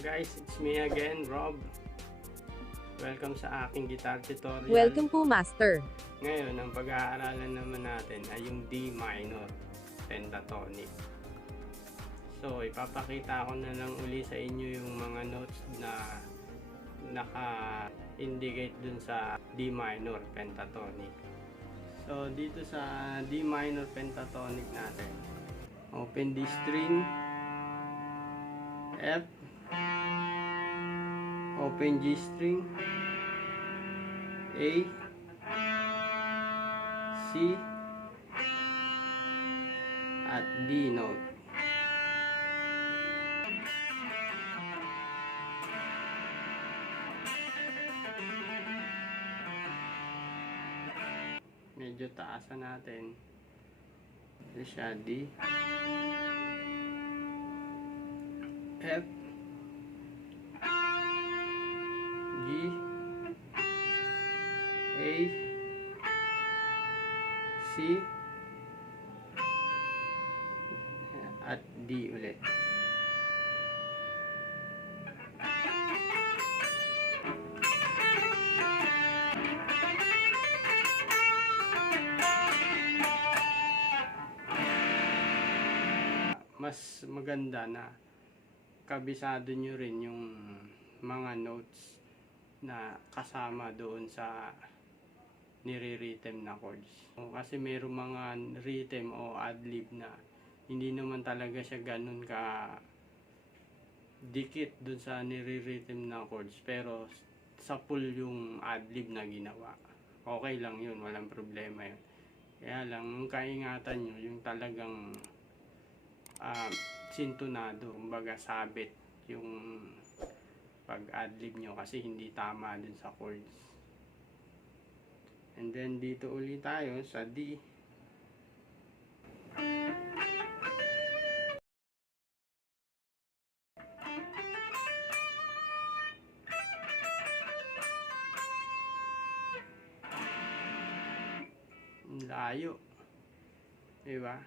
guys, it's me again, Rob. Welcome sa aking guitar tutorial. Welcome po, Master. Ngayon, ang pag-aaralan naman natin ay yung D minor pentatonic. So, ipapakita ko na lang uli sa inyo yung mga notes na naka-indicate dun sa D minor pentatonic. So, dito sa D minor pentatonic natin, open D string, F, open G string, A, C, at D note. Medyo taasan natin. Ito siya, D, F, G, A, C, at D ulit. Mas maganda na kabisado nyo rin yung mga notes na kasama doon sa nire-rhythm na chords. Kasi mayroong mga rhythm o adlib na hindi naman talaga siya ganun ka dikit doon sa nire-rhythm na chords, pero sa full yung adlib na ginawa. Okay lang yun, walang problema yun. Kaya lang, yung kaingatan nyo, yung talagang sintonado, kumbaga sabit yung pag-adlib nyo kasi hindi tama dun sa chords. And then dito ulit tayo sa D. Layo, diba?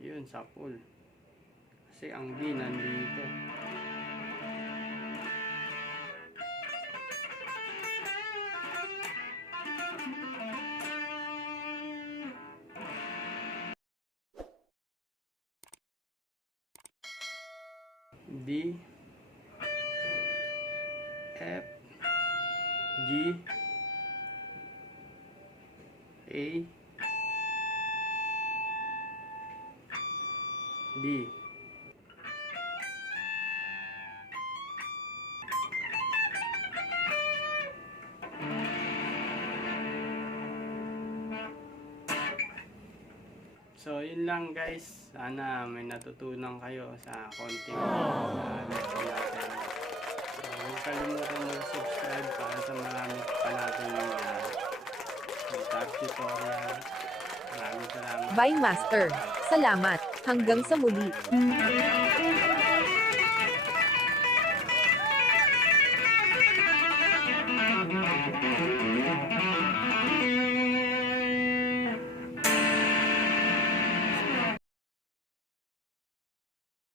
Yun, sa full. Kasi ang D nandito. D, F, G, A, D. So, yun lang guys. Sana may natutunan kayo sa konting lesson natin. So, huwag kalimutan mag-subscribe para sa marami pa natin guitar tutorial. Maraming salamat. Bye, Master. Salamat. Hanggang sa muli.